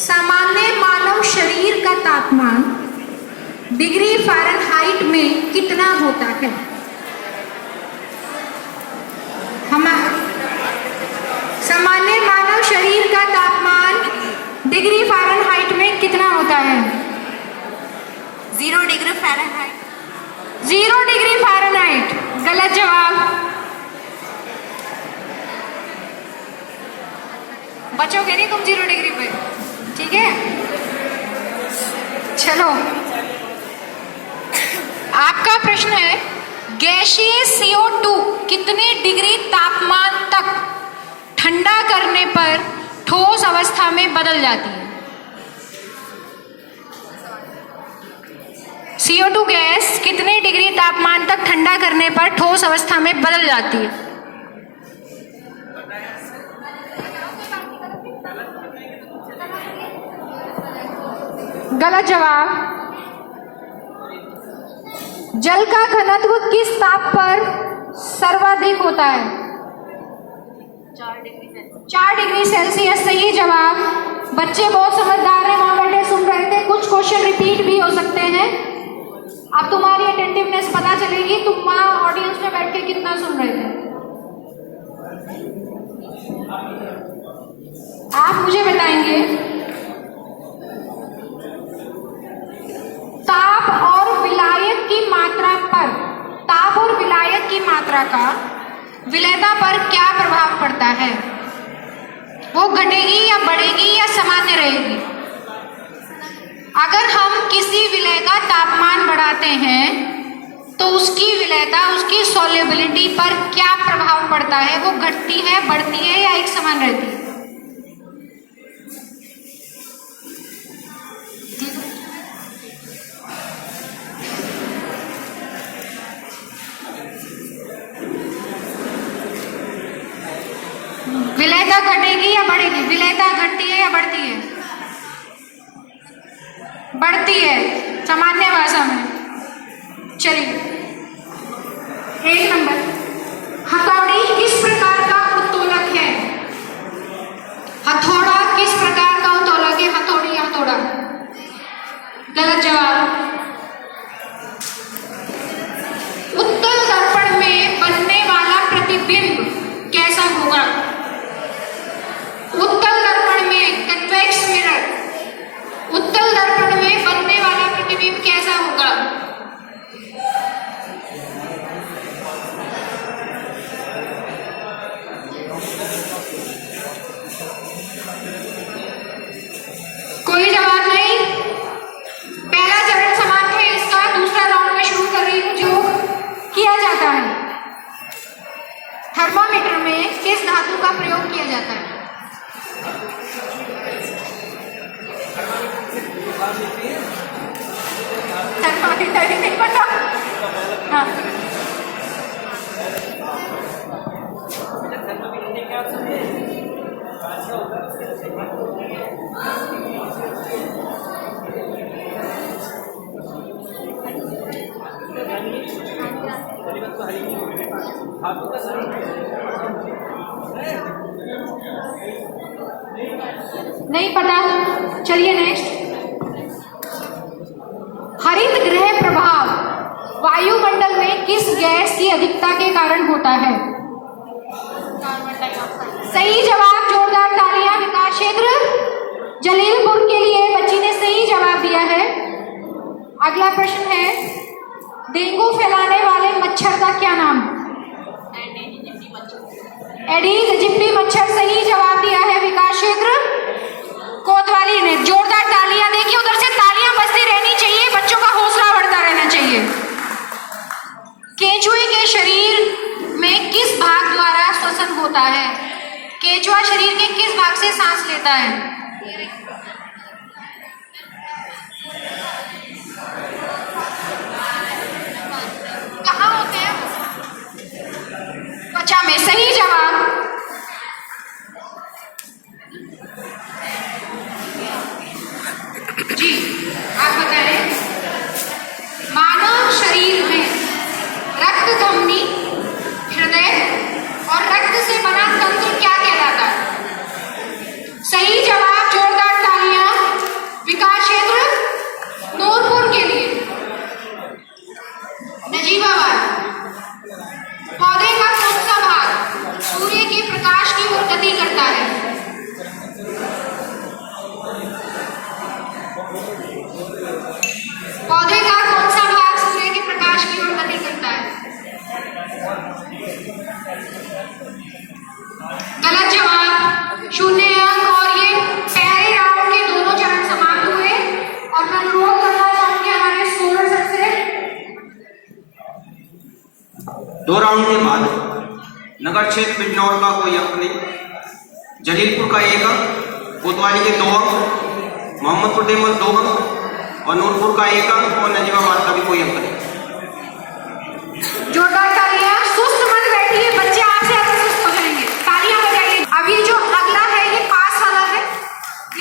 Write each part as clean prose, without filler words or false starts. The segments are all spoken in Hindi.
सामान्य मानव शरीर का तापमान डिग्री फ़ारेनहाइट में कितना होता है? सामान्य मानव शरीर का तापमान डिग्री फ़ारेनहाइट में कितना होता है? 0 डिग्री फ़ारेनहाइट। 0 डिग्री फ़ारेनहाइट गलत जवाब। बचोगे नहीं तुम 0 डिग्री पे, ठीक है? चलो, आपका प्रश्न है, गैसीय CO2 कितने डिग्री तापमान तक ठंडा करने पर ठोस अवस्था में बदल जाती है? CO2 गैस कितने डिग्री तापमान तक ठंडा करने पर ठोस अवस्था में बदल जाती है? गलत जवाब। जल का घनत्व किस ताप पर सर्वाधिक होता है? 4 डिग्री सेल्सियस सही जवाब। बच्चे बहुत समझदार हैं, वहां बैठे सुन रहे थे। कुछ क्वेश्चन रिपीट भी हो सकते हैं। अब तुम्हारी अटेंटिवनेस पता चलेगी, तुम वहां ऑडियंस में बैठ के कितना सुन रहे थे। आप मुझे बताएंगे, ताप और विलायक की मात्रा का विलेयता पर क्या प्रभाव पड़ता है? वो घटेगी या बढ़ेगी या सामान्य रहेगी? अगर हम किसी विलेय का तापमान बढ़ाते हैं तो उसकी विलेयता, उसकी सॉल्युबिलिटी पर क्या प्रभाव पड़ता है? वो घटती है, बढ़ती है या एक समान रहती है? विलेयता घटेगी या बढ़ेगी? विलेयता घटती है या बढ़ती है? बढ़ती है, सामान्य भाषा में। चलिए, 1 नंबर, हथौड़ी किस प्रकार का उत्तोलक है? हथौड़ा किस प्रकार का उत्तोलक है? हथौड़ी या हथौड़ा? गलत जवाब। उत्तल दर्पण में बनने वाला प्रतिबिंब कैसा होगा? उत्तल दर्पण में, कन्वेक्स मिरर, उत्तल दर्पण में बनने वाला प्रतिबिंब कैसा होगा? कोई जवाब नहीं। पहला चरण समाप्त है इसका। दूसरा राउंड में शुरू कर रही हूं, जो किया जाता है। थर्मामीटर में किस धातु का प्रयोग किया जाता है? थर्मामीटर ही नहीं पता? हाँ, नहीं पता। चलिए नेक्स्ट। हरित गृह प्रभाव वायुमंडल में किस गैस की अधिकता के कारण होता है? सही जवाब, जोरदार तालियां विकास क्षेत्र जलीलपुर के लिए। बच्ची ने सही जवाब दिया है। अगला प्रश्न है, डेंगू फैलाने वाले मच्छर का क्या नाम? एडीज इजिप्टी मच्छर सही जवाब दिया है विकास क्षेत्र कोतवाली ने। जोरदार तालियां। देखिए, उधर से तालियां बजती रहनी चाहिए, बच्चों का हौसला बढ़ता रहना चाहिए। केंचुए के शरीर में किस भाग द्वारा श्वसन होता है? केंचुआ शरीर के किस भाग से सांस लेता है? कहाँ होते हैं? त्वचा में सही जवाब। जी, आप बताएं, मानव शरीर में रक्त धमनी, हृदय और रक्त से बना तंत्र क्या कहलाता है? सही जवाब, जोरदार तालियां। 2 राउंड के बाद नगर क्षेत्र बिजनौर का कोई अंक नहीं, जलीलपुर का 1 अंक, कोतवाली के 2 अंक, मोहम्मदपुर देवल 2 अंक और नूरपुर का 1 अंक और नजीबाबाद का भी कोई अंक नहीं। जोरदार तालियां। सुस्त मत बैठिए, बच्चे आपसे ज्यादा सुस्त हो जाएंगे। तालियां बजाइए। अभी जो अगला है ये पास वाला है,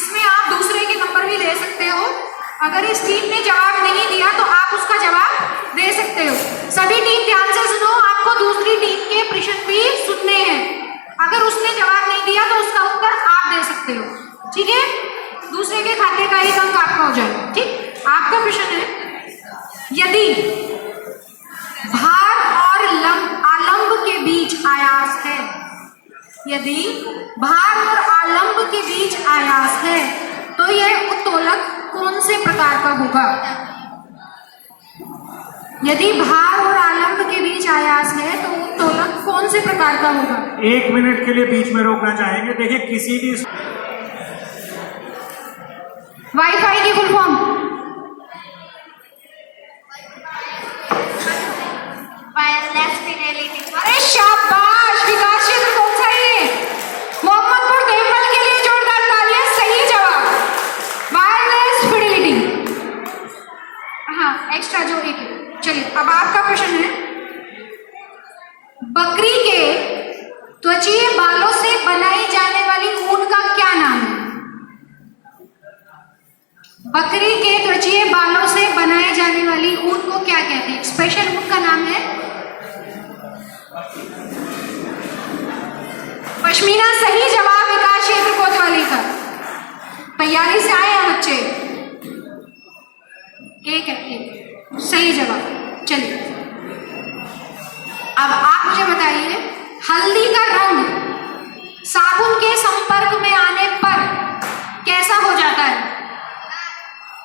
इसमें आप दूसरे के नंबर भी ले सकते हो। अगर इस टीम ने जवाब नहीं दिया तो आप उसका जवाब दे सकते हो। सभी टीम ध्यान से सुनो, आपको दूसरी टीम के प्रश्न भी सुनने हैं। अगर उसने जवाब नहीं दिया तो उसका उत्तर आप दे सकते हो, ठीक है? दूसरे के खाते का 1 अंक आपका हो जाएगा, ठीक? आपका प्रश्न है, यदि भार और आलंब के बीच आयास है, यदि भार और आलंब के बीच आयास है तो यह उत्तोलक कौन से प्रकार का होगा? यदि भार और आलंब के बीच आयास है तो उत्तोलक कौन से प्रकार का होगा? 1 मिनट के लिए बीच में रोकना चाहेंगे। देखिए किसी भी वाईफाई की फुल फॉर्म वायरलेस फिडेलिटी। अरे शाबाश, विकास क्षेत्र कौन सा है? मोहम्मदपुर देवल के लिए जोरदार तालियां। सही जवाब वायरलेस फिडेलिटी। हाँ, एक्स्ट्रा जो 1 है। चलिए अब आपका प्रश्न है, बकरी के त्वचीय बालों से बनाई जाने वाली ऊन का क्या नाम है? बकरी के त्वचीय बालों से बनाए जाने वाली ऊन को क्या कहते हैं? स्पेशल ऊन का नाम है पश्मीना। सही जवाब विकास क्षेत्र कोतवाली का। तैयारी से आए हैं बच्चे? 1 है, 1 सही जवाब। चलिए अब आप मुझे बताइए, हल्दी का रंग साबुन के संपर्क में आने पर कैसा हो जाता है?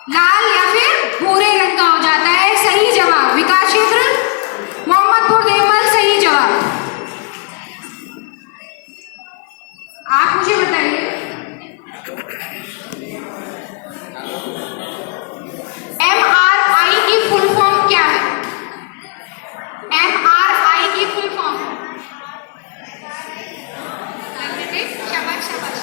लाल या फिर भूरे रंग का हो जाता है। सही जवाब विकास क्षेत्र मोहम्मदपुर देवल। सही जवाब। आप मुझे बताइए, MRI की फुल फॉर्म क्या है? MRI की फुल फॉर्म। शाबाश शाबाश।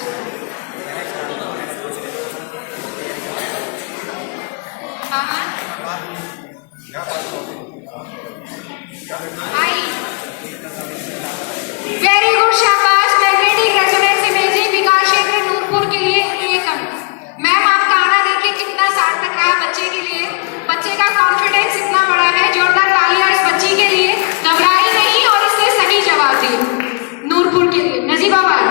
वेरी गुड, शाबाश। मैग्नेटिक रेजोनेंस इमेजिंग, विकास क्षेत्र नूरपुर के लिए 1 अंक। मैम आपका आना देखिए कितना सार्थक रहा बच्चे के लिए। बच्चे का कॉन्फिडेंस इतना बड़ा है। जोरदार तालियां इस बच्ची के लिए। घबराई नहीं और इसने सही जवाब दिया। नूरपुर के लिए नजीबाबाद।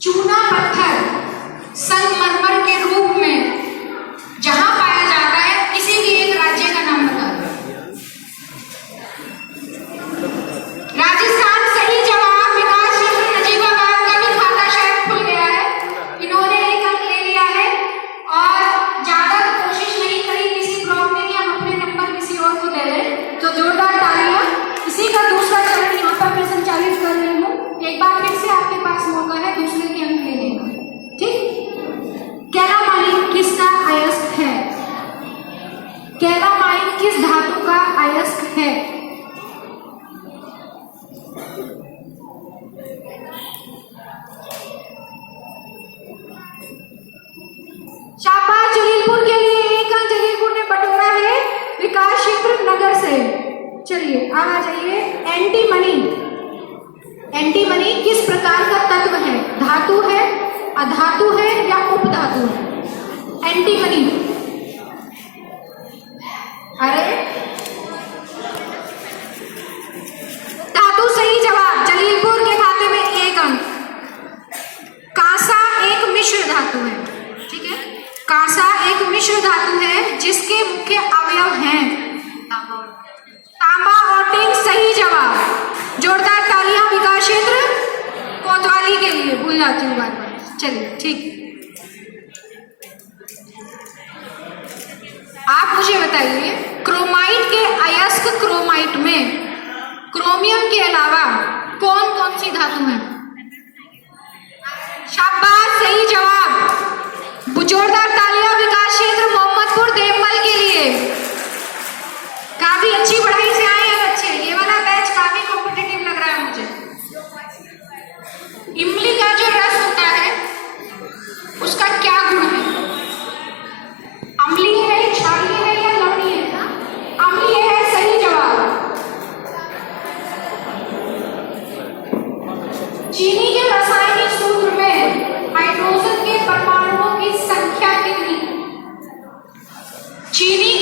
चूना पत्थर संगमरमर के रूप में जहां पाया जाता है, किसी भी एक राज्य का नाम बता। राजस्थान। सही जवाब विकास क्षेत्र नजीबाबाद का भी खाता शायद खुल गया है। इन्होंने 1 अंक ले लिया है और ज्यादा कोशिश नहीं करी किसी ब्लॉक में कि हम अपने नंबर किसी और को दे दें। तो जोरदार तालियां। इसी का दूसरा चरण यहाँ पर मैं संचालित कर रही हूँ। एक बार फिर से आपके पास मौका है दूसरे के अंक लेने का, ठीक? कैलामाइन किसका अयस्क है? कैलामाइन किस धातु का अयस्क है? शाबाश, जलीलपुर के लिए 1 अंक जलीलपुर ने बटोरा है विकास क्षेत्र नगर से। चलिए अब आ जाइए, एंटीमनी। एंटीमनी किस प्रकार का तत्व है? धातु है, अधातु है या उपधातु है? एंटीमनी। अरे धातु। सही जवाब। जलीलपुर के खाते में 1 अंक। कांसा एक मिश्र धातु है, ठीक है? कांसा एक मिश्र धातु है जिसके मुख्य अवयव हैं तांबा और टिन। सही जवाब। जोरदार तालियां विकास क्षेत्र कोतवाली के लिए। भूल जाती हूँ बार बार। चलिए ठीक। आप मुझे बताइए, क्रोमाइट के अयस्क क्रोमाइट में क्रोमियम के अलावा कौन कौन सी धातु है? शाबाश, सही जवाब। जोरदार तालियां विकास क्षेत्र मोहम्मदपुर देवल के लिए। काफी अच्छी चीनी